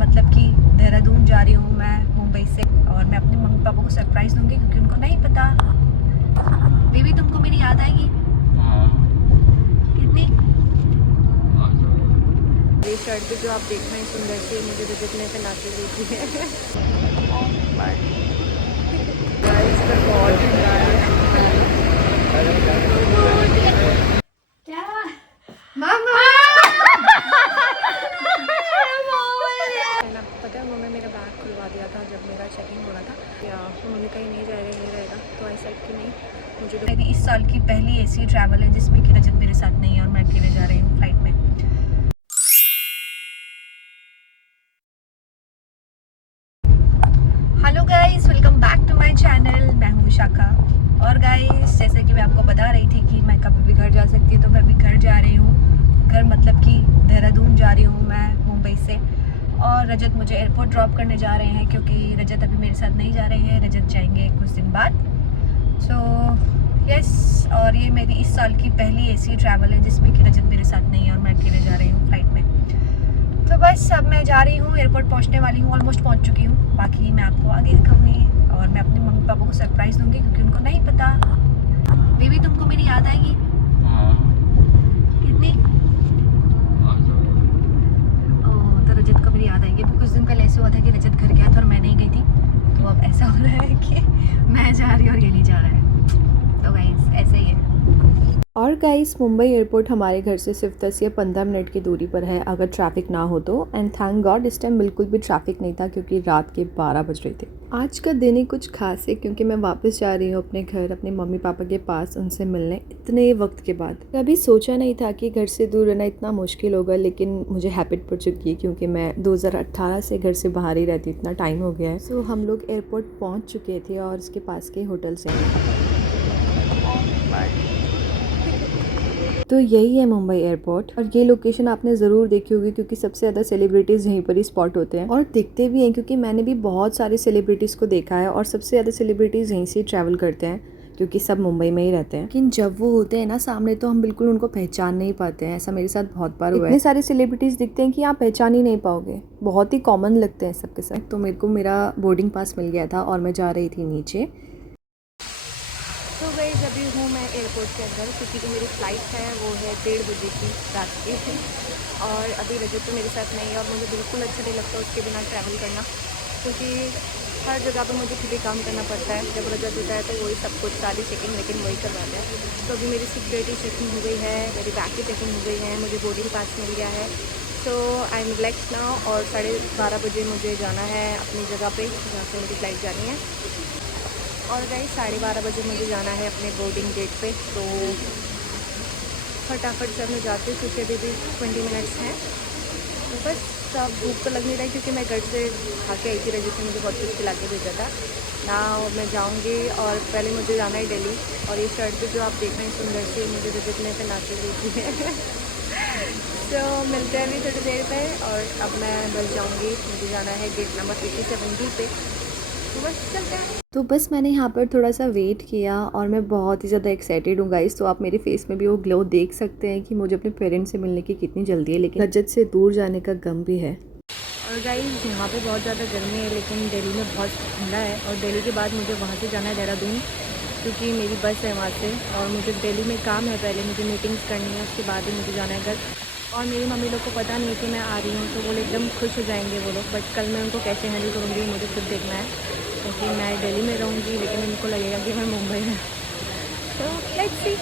मतलब कि देहरादून जा रही हूँ मैं मुंबई से, और मैं अपने मम्मी पापा को सरप्राइज़ दूंगी क्योंकि उनको नहीं पता। बेबी तुमको मेरी याद आएगी कितनी? ये शर्ट पे जो आप देख रहे हैं सुंदर सी, मुझे रजत ने पहना के दी थी। बहुत क्या मामा पता है उन्होंने मेरा बैग खुलवा दिया था जब मेरा चेकिंग हो रहा था, या उन्होंने कहीं नहीं रहेगा तो आई सेड कि नहीं मुझे तो। मेरी इस साल की पहली ऐसी ट्रैवल है जिसमें कि रजत मेरे साथ नहीं है और मैं अकेले जा रही हूँ फ्लाइट में। Hello guys, welcome back to my channel. मैं हूँ विशाखा। और गाइस जैसे कि मैं आपको बता रही थी कि मैं कभी भी घर जा सकती हूँ, तो मैं अभी घर जा रही हूँ। घर मतलब कि देहरादून जा रही हूँ मैं मुंबई से, और रजत मुझे एयरपोर्ट ड्रॉप करने जा रहे हैं क्योंकि रजत अभी मेरे साथ नहीं जा रहे हैं, रजत जाएंगे कुछ दिन बाद। सो यस, और ये मेरी इस साल की पहली ऐसी ट्रैवल है जिसमें कि रजत मेरे साथ नहीं है और मैं अकेले जा रही हूँ फ्लाइट में। तो बस अब मैं जा रही हूँ, एयरपोर्ट पहुँचने वाली हूँ, ऑलमोस्ट पहुँच चुकी हूँ। बाकी मैं आपको आगे दिखाऊंगी और मैं अपने मम्मी पापा को सरप्राइज़ दूंगी क्योंकि उनको नहीं पता। बेबी तुमको मेरी याद आएगी कितनी? ओह, तो रजत को मेरी याद आएगी। अभी कुछ दिन पहले ऐसे हुआ था कि रजत घर गया था और मैं नहीं गई थी, तो अब ऐसा हो रहा है कि मैं जा रही हूँ और ये नहीं जा रहा है। तो गाइस ऐसे ही है। और गाइस मुंबई एयरपोर्ट हमारे घर से सिर्फ 10 या 15 मिनट की दूरी पर है अगर ट्रैफिक ना हो तो। एंड थैंक गॉड इस टाइम बिल्कुल भी ट्रैफिक नहीं था क्योंकि रात के 12 बज रहे थे। आज का दिन ही कुछ खास है क्योंकि मैं वापस जा रही हूँ अपने घर, अपने मम्मी पापा के पास, उनसे मिलने इतने वक्त के बाद। कभी सोचा नहीं था कि घर से दूर रहना इतना मुश्किल होगा, लेकिन मुझे हैबिट पड़ चुकी है क्योंकि मैं 2018 से घर से बाहर ही रहती हूँ, इतना टाइम हो गया है। सो हम लोग एयरपोर्ट पहुँच चुके थे और इसके पास के होटल से। तो यही है मुंबई एयरपोर्ट, और ये लोकेशन आपने ज़रूर देखी होगी क्योंकि सबसे ज़्यादा सेलिब्रिटीज़ यहीं पर ही स्पॉट होते हैं और दिखते भी हैं, क्योंकि मैंने भी बहुत सारे सेलिब्रिटीज़ को देखा है और सबसे ज़्यादा सेलिब्रिटीज़ यहीं से ट्रैवल करते हैं क्योंकि सब मुंबई में ही रहते हैं। लेकिन जब वो होते हैं ना सामने तो हम बिल्कुल उनको पहचान नहीं पाते हैं। ऐसा मेरे साथ बहुत बार हुआ है। इतने सारे सेलिब्रिटीज़ दिखते हैं कि आप पहचान ही नहीं पाओगे, बहुत ही कॉमन लगते हैं सबके साथ। तो मेरे को मेरा बोर्डिंग पास मिल गया था और मैं जा रही थी नीचे। तो गाइस अभी हूँ मैं एयरपोर्ट के अंदर क्योंकि जो मेरी फ़्लाइट है वो है 1:30 बजे की रात की। और अभी रजत तो मेरे साथ नहीं है और मुझे बिल्कुल अच्छा नहीं लगता उसके बिना ट्रैवल करना, क्योंकि हर जगह पर मुझे खुद ही काम करना पड़ता है। जब रजत होता है तो वही सब कुछ सारी चेकिंग लेकिन वही करवाते हैं। तो अभी मेरी सिक्योरिटी चेकिंग हो गई है, मेरी बैग की चेकिंग हो गई है, मुझे बोर्डिंग पास मिल गया है। सो आई एम रिलैक्स नाउ, और 12:30 बजे मुझे जाना है अपनी जगह पे जहाँ से मेरी फ़्लाइट जानी है। और गाइस 12:30 बजे मुझे जाना है अपने बोर्डिंग गेट पे, तो फटाफट से मैं जाती हूँ क्योंकि अभी भी 20 मिनट्स हैं। तो बस अब भूख तो लग नहीं रही क्योंकि मैं घर से खा के आई थी, रजत ने मुझे बहुत कुछ खिला के भेजा था ना। मैं जाऊँगी और पहले मुझे जाना है दिल्ली, और ये शर्ट भी जो आप देख रहे हैं सुंदर सी, मुझे रजत ने पहना के दी थी। तो मिलते हैं अभी थोड़ी देर पे, और अब मैं बस जाऊँगी, मुझे जाना है गेट नंबर 87B पे। तो बस मैंने यहाँ पर थोड़ा सा वेट किया और मैं बहुत ही ज़्यादा एक्साइटेड हूँ गाइस। तो आप मेरे फेस में भी वो ग्लो देख सकते हैं कि मुझे अपने पेरेंट्स से मिलने की कितनी जल्दी है, लेकिन रजत से दूर जाने का गम भी है। और गाइस यहाँ पे बहुत ज़्यादा गर्मी है लेकिन दिल्ली में बहुत ठंडा है, और दिल्ली के बाद मुझे वहाँ से जाना है देहरादून क्योंकि मेरी बस है वहाँ से, और मुझे दिल्ली में काम है, पहले मुझे मीटिंग्स करनी है, उसके बाद ही मुझे जाना है घर। और मेरी मम्मी लोग को पता नहीं कि मैं आ रही हूँ, तो वो एकदम खुश हो जाएंगे वो लोग, बट कल मैं उनको कैसे हैंडल करूँगी मुझे खुद देखना है, क्योंकि मैं दिल्ली में रहूँगी लेकिन उनको लगेगा कि मैं मुंबई में। तो लेट्स सी।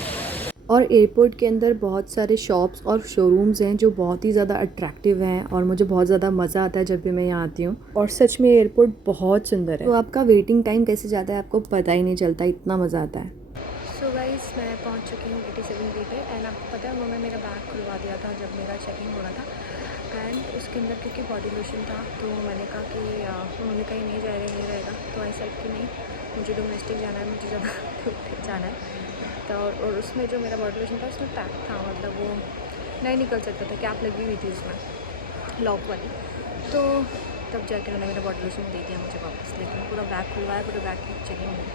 और एयरपोर्ट के अंदर बहुत सारे शॉप्स और शोरूम्स हैं जो बहुत ही ज़्यादा अट्रैक्टिव हैं और मुझे बहुत ज़्यादा मज़ा आता है जब भी मैं यहाँ आती हूँ, और सच में एयरपोर्ट बहुत सुंदर है। तो आपका वेटिंग टाइम कैसे जाता है आपको पता ही नहीं चलता, इतना मज़ा आता है। सो गाइस मैं पहुँच चुकी हूँ 87B पे, एंड आपको पता है उन्होंने मेरा बैग खुलवा दिया था जब मेरा चेकिंग हो रहा था। एंड उसके अंदर क्योंकि बॉडी लोशन था तो मैंने कहा कि उन्होंने कहीं नहीं रहेगा, तो ऐसा कि नहीं मुझे डोमेस्टिक जाना है, मुझे ज़्यादा जाना है। तो और उसमें जो मेरा बॉडी लोशन था उसमें पैक था, मतलब वो नहीं निकल सकता था, कैप लगी हुई थी उसमें लॉक वाली। तो तब जाके उन्होंने मेरा बॉडी लोशन दे दिया मुझे वापस, लेकिन पूरा बैग खुलवाया, पूरे बैग की चेकिंग हुई।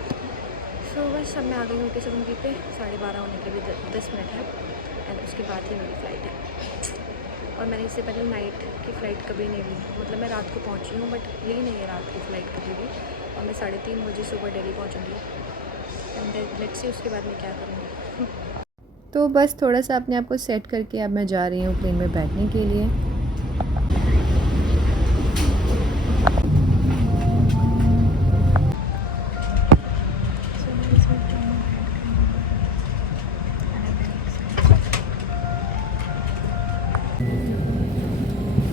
सो बस अब मैं आ गई हूँ 87B पे, 12:30 होने के लिए 10 मिनट है, एंड उसके बाद ही मेरी फ़्लाइट है। और मैंने इससे पहले नाइट की फ़्लाइट कभी नहीं ली, मतलब मैं रात को पहुंची हूँ बट ली नहीं है रात की फ़्लाइट कभी भी। और मैं 3:30 बजे सुबह दिल्ली पहुंचूंगी एंड लेट्स सी उसके बाद मैं क्या करूँगी। तो बस थोड़ा सा अपने आप को सेट करके अब मैं जा रही हूँ प्लेन में बैठने के लिए।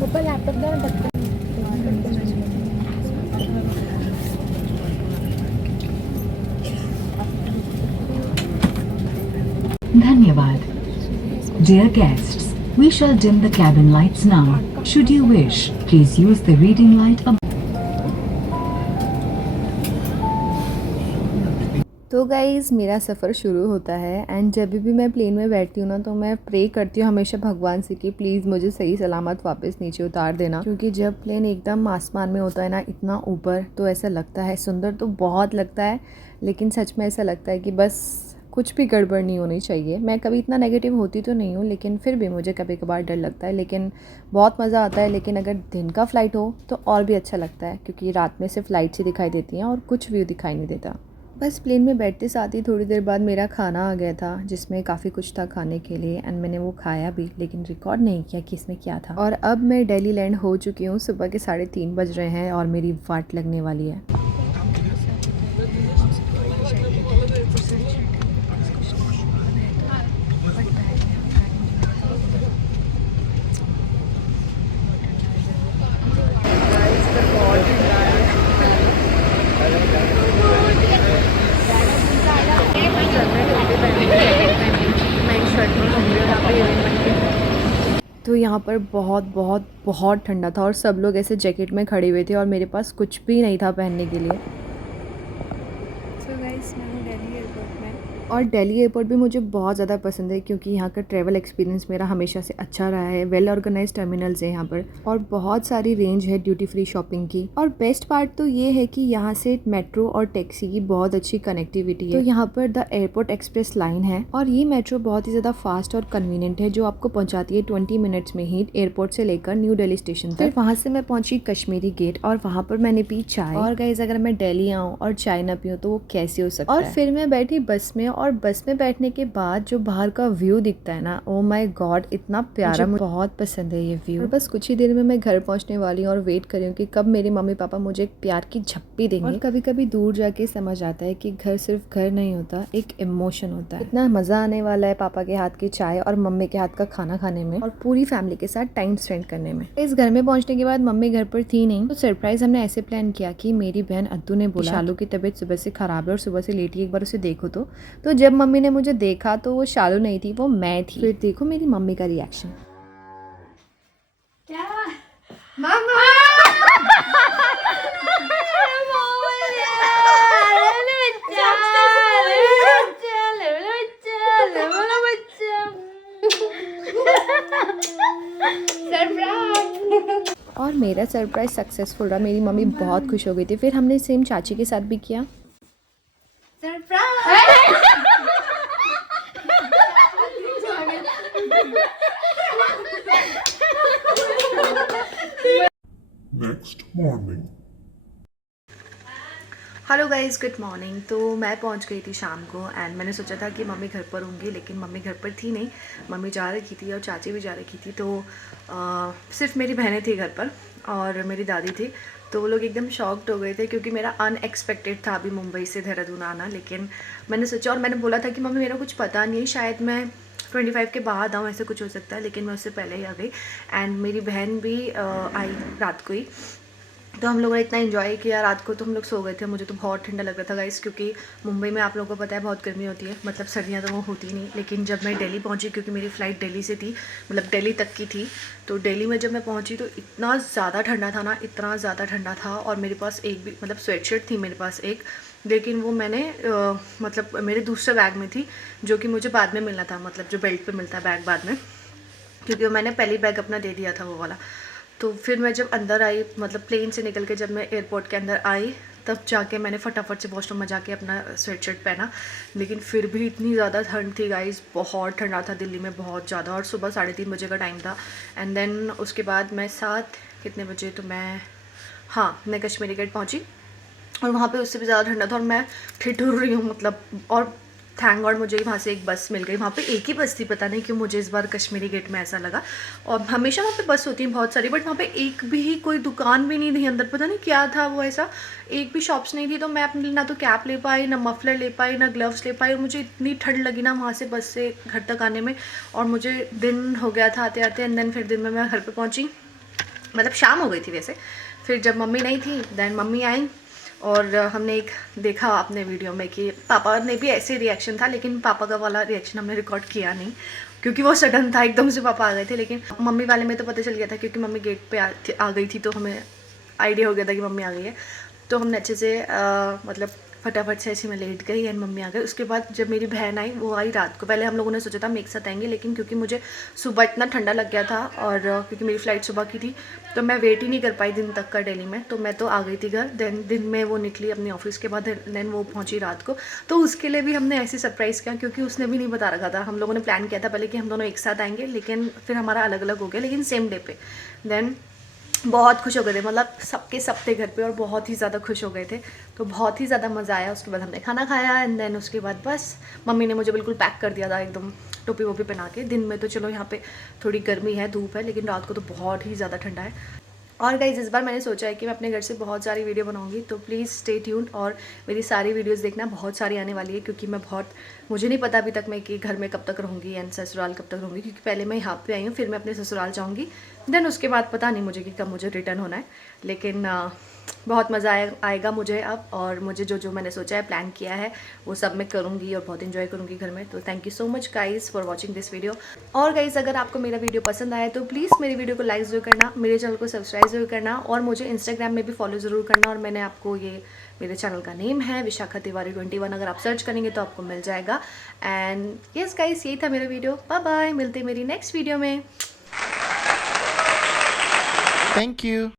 ऊपर लैपटॉप का बटन धन्यवाद. Dear guests, we shall dim the cabin lights now. Should you wish, please use the reading light above. तो गाइज़ मेरा सफ़र शुरू होता है एंड जब भी मैं प्लेन में बैठती हूँ ना तो मैं प्रे करती हूँ हमेशा भगवान से कि प्लीज़ मुझे सही सलामत वापस नीचे उतार देना, क्योंकि जब प्लेन एकदम आसमान में होता है ना इतना ऊपर, तो ऐसा लगता है, सुंदर तो बहुत लगता है लेकिन सच में ऐसा लगता है कि बस कुछ भी गड़बड़ नहीं होनी चाहिए। मैं कभी इतना नेगेटिव होती तो नहीं हूँ लेकिन फिर भी मुझे कभी कभार डर लगता है, लेकिन बहुत मज़ा आता है। लेकिन अगर दिन का फ़्लाइट हो तो और भी अच्छा लगता है, क्योंकि रात में सिर्फ लाइट से दिखाई देती हैं और कुछ व्यू दिखाई नहीं देता। बस प्लेन में बैठते साथ ही थोड़ी देर बाद मेरा खाना आ गया था, जिसमें काफ़ी कुछ था खाने के लिए एंड मैंने वो खाया भी, लेकिन रिकॉर्ड नहीं किया कि इसमें क्या था। और अब मैं दिल्ली लैंड हो चुकी हूँ। सुबह के 3:30 बज रहे हैं और मेरी वाट लगने वाली है। तो यहाँ पर बहुत बहुत बहुत ठंडा था और सब लोग ऐसे जैकेट में खड़े हुए थे और मेरे पास कुछ भी नहीं था पहनने के लिए। सो गाइस मैं हूँ दिल्ली एयरपोर्ट में। और दिल्ली एयरपोर्ट भी मुझे बहुत ज़्यादा पसंद है, क्योंकि यहाँ का ट्रैवल एक्सपीरियंस मेरा हमेशा से अच्छा रहा है। वेल ऑर्गेनाइज टर्मिनल्स है यहाँ पर और बहुत सारी रेंज है ड्यूटी फ्री शॉपिंग की। और बेस्ट पार्ट तो ये है कि यहाँ से मेट्रो और टैक्सी की बहुत अच्छी कनेक्टिविटी है। तो यहाँ पर द एयरपोर्ट एक्सप्रेस लाइन है और ये मेट्रो बहुत ही ज़्यादा फास्ट और कन्वीनियंट है, जो आपको पहुँचाती है 20 मिनट्स में ही एयरपोर्ट से लेकर न्यू दिल्ली स्टेशन तक। वहाँ से मैं पहुँची कश्मीरी गेट और वहाँ पर मैंने पी चाय। और गाइस अगर मैं दिल्ली आऊँ और चाय ना पीऊँ तो वो कैसे हो सकता है। और फिर मैं बैठी बस में, और बस में बैठने के बाद जो बाहर का व्यू दिखता है ना, ओ माय गॉड इतना प्यारा, मुझे बहुत पसंद है ये व्यू। और बस कुछ ही देर में मैं घर पहुंचने वाली हूँ और वेट कर रही हूँ कि कब मेरे मम्मी पापा मुझे एक प्यार की झप्पी देंगे। और कभी कभी दूर जाके समझ आता है कि घर सिर्फ घर नहीं होता, एक इमोशन होता है। इतना मजा आने वाला है पापा के हाथ की चाय और मम्मी के हाथ का खाना खाने में और पूरी फैमिली के साथ टाइम स्पेंड करने में। इस घर में पहुंचने के बाद मम्मी घर पर थी नहीं, तो सरप्राइज हमने ऐसे प्लान किया कि मेरी बहन अद्दू ने बोला शालू की तबीयत सुबह से खराब है और सुबह से लेटी, एक बार उसे देखो। तो जब मम्मी ने मुझे देखा तो वो शालू नहीं थी, वो मैं थी। फिर देखो मेरी मम्मी का रिएक्शन। क्या मामा और मेरा सरप्राइज सक्सेसफुल रहा, मेरी मम्मी बहुत खुश हो गई थी। फिर हमने सेम चाची के साथ भी किया। Next morning. Hello guys, good morning. तो मैं पहुंच गई थी शाम को एंड मैंने सोचा था कि मम्मी घर पर होंगी, लेकिन मम्मी घर पर थी नहीं। मम्मी जा रखी थी और चाची भी जा रखी थी, तो सिर्फ मेरी बहनें थी घर पर और मेरी दादी थी। तो वो लोग एकदम शॉक्ड हो गए थे, क्योंकि मेरा अनएक्सपेक्टेड था अभी मुंबई से देहरादून आना। लेकिन मैंने सोचा और मैंने बोला था कि मम्मी मेरा कुछ पता नहीं है, शायद मैं 25 के बाद आऊँ, ऐसे कुछ हो सकता है। लेकिन मैं उससे पहले ही आ गई एंड मेरी बहन भी आई रात को ही। तो हम लोगों ने इतना एंजॉय किया रात को, तो हम लोग सो गए थे। मुझे तो बहुत ठंडा लग रहा था गाइस, क्योंकि मुंबई में आप लोगों को पता है बहुत गर्मी होती है, मतलब सर्दियाँ तो वो होती नहीं। लेकिन जब मैं दिल्ली पहुंची, क्योंकि मेरी फ़्लाइट दिल्ली से थी, मतलब दिल्ली तक की थी, तो दिल्ली में जब मैं पहुंची तो इतना ज़्यादा ठंडा था ना, इतना ज़्यादा ठंडा था। और मेरे पास एक भी मतलब स्वेटशर्ट थी मेरे पास एक, लेकिन वो मैंने मतलब मेरे दूसरे बैग में थी, जो कि मुझे बाद में मिलना था, मतलब जो बेल्ट पे मिलता है बैग बाद में, क्योंकि मैंने पहली बैग अपना दे दिया था वो वाला। तो फिर मैं जब अंदर आई, मतलब प्लेन से निकल के जब मैं एयरपोर्ट के अंदर आई, तब जाके मैंने फटाफट से वॉशरूम में जाके अपना स्वेट शर्ट पहना। लेकिन फिर भी इतनी ज़्यादा ठंड थी गाइस, बहुत ठंडा था दिल्ली में, बहुत ज़्यादा। और सुबह 3:30 बजे का टाइम था। एंड देन उसके बाद मैं कितने बजे तो मैं कश्मीरी गेट पहुँची और वहाँ पे उससे भी ज़्यादा ठंडा था और मैं ठिठुर रही हूँ मतलब। और थैंक गॉड मुझे वहाँ से एक बस मिल गई। वहाँ पे एक ही बस थी, पता नहीं क्यों मुझे इस बार कश्मीरी गेट में ऐसा लगा। और हमेशा वहाँ पे बस होती है बहुत सारी, बट वहाँ पे एक भी कोई दुकान भी नहीं थी अंदर, पता नहीं क्या था वो ऐसा, एक भी शॉप्स नहीं थी। तो मैं अपने लिए ना तो कैप ले पाई, ना मफलर ले पाई, ना ग्लव्स ले पाई। और मुझे इतनी ठंड लगी ना वहाँ से बस से घर तक आने में। और मुझे दिन हो गया था आते आते। एंड देन फिर दिन में मैं घर पर पहुँची, मतलब शाम हो गई थी वैसे। फिर जब मम्मी नहीं थी देन मम्मी आई और हमने एक देखा अपने वीडियो में कि पापा ने भी ऐसे रिएक्शन था, लेकिन पापा का वाला रिएक्शन हमने रिकॉर्ड किया नहीं क्योंकि वो सडन था, एकदम से पापा आ गए थे। लेकिन मम्मी वाले में तो पता चल गया था क्योंकि मम्मी गेट पे आ गई थी, तो हमें आइडिया हो गया था कि मम्मी आ गई है। तो हमने अच्छे से मतलब फटाफट से ऐसे मैं लेट गई एंड मम्मी आ गई। उसके बाद जब मेरी बहन आई, वो आई रात को। पहले हम लोगों ने सोचा था हम एक साथ आएंगे, लेकिन क्योंकि मुझे सुबह इतना ठंडा लग गया था और क्योंकि मेरी फ़्लाइट सुबह की थी, तो मैं वेट ही नहीं कर पाई दिन तक का दिल्ली में। तो मैं तो आ गई थी घर। देन दिन में वो निकली अपने ऑफिस के बाद, देन वो पहुंची रात को। तो उसके लिए भी हमने ऐसे सरप्राइज़ किया क्योंकि उसने भी नहीं बता रखा था। हम लोगों ने प्लान किया था पहले कि हम दोनों एक साथ आएंगे, लेकिन फिर हमारा अलग अलग हो गया, लेकिन सेम डे पे। देन बहुत खुश हो गए थे, मतलब सबके सब थे घर पे और बहुत ही ज़्यादा खुश हो गए थे। तो बहुत ही ज़्यादा मज़ा आया। उसके बाद हमने खाना खाया एंड देन उसके बाद बस मम्मी ने मुझे बिल्कुल पैक कर दिया था एकदम टोपी वोपी पहना के। दिन में तो चलो यहाँ पे थोड़ी गर्मी है, धूप है, लेकिन रात को तो बहुत ही ज़्यादा ठंडा है। और गाइज इस बार मैंने सोचा है कि मैं अपने घर से बहुत सारी वीडियो बनाऊंगी, तो प्लीज़ स्टे ट्यून्ड और मेरी सारी वीडियोस देखना, बहुत सारी आने वाली है। क्योंकि मुझे नहीं पता अभी तक मैं कि घर में कब तक रहूँगी एंड ससुराल कब तक रहूँगी, क्योंकि पहले मैं यहाँ पे आई हूँ, फिर मैं अपने ससुराल जाऊँगी। देन उसके बाद पता नहीं मुझे कि कब मुझे रिटर्न होना है। लेकिन बहुत मज़ा आएगा मुझे अब, और मुझे जो मैंने सोचा है, प्लान किया है, वो सब मैं करूँगी और बहुत इन्जॉय करूँगी घर में। तो thank you so much guys for watching this video. और गाइज़ अगर आपको मेरा वीडियो पसंद आया तो प्लीज़ मेरी वीडियो को लाइक ज़रूर करना, मेरे चैनल को सब्सक्राइब ज़रूर करना और मुझे इंस्टाग्राम में भी फॉलो ज़रूर करना। और मैंने आपको मेरे चैनल का नेम है विशाखा तिवारी 21, अगर आप सर्च करेंगे तो आपको मिल जाएगा। एंड यस गाइज़, यही था मेरा वीडियो। बाय बाय, मिलते हैं मेरी नेक्स्ट वीडियो में। Thank you.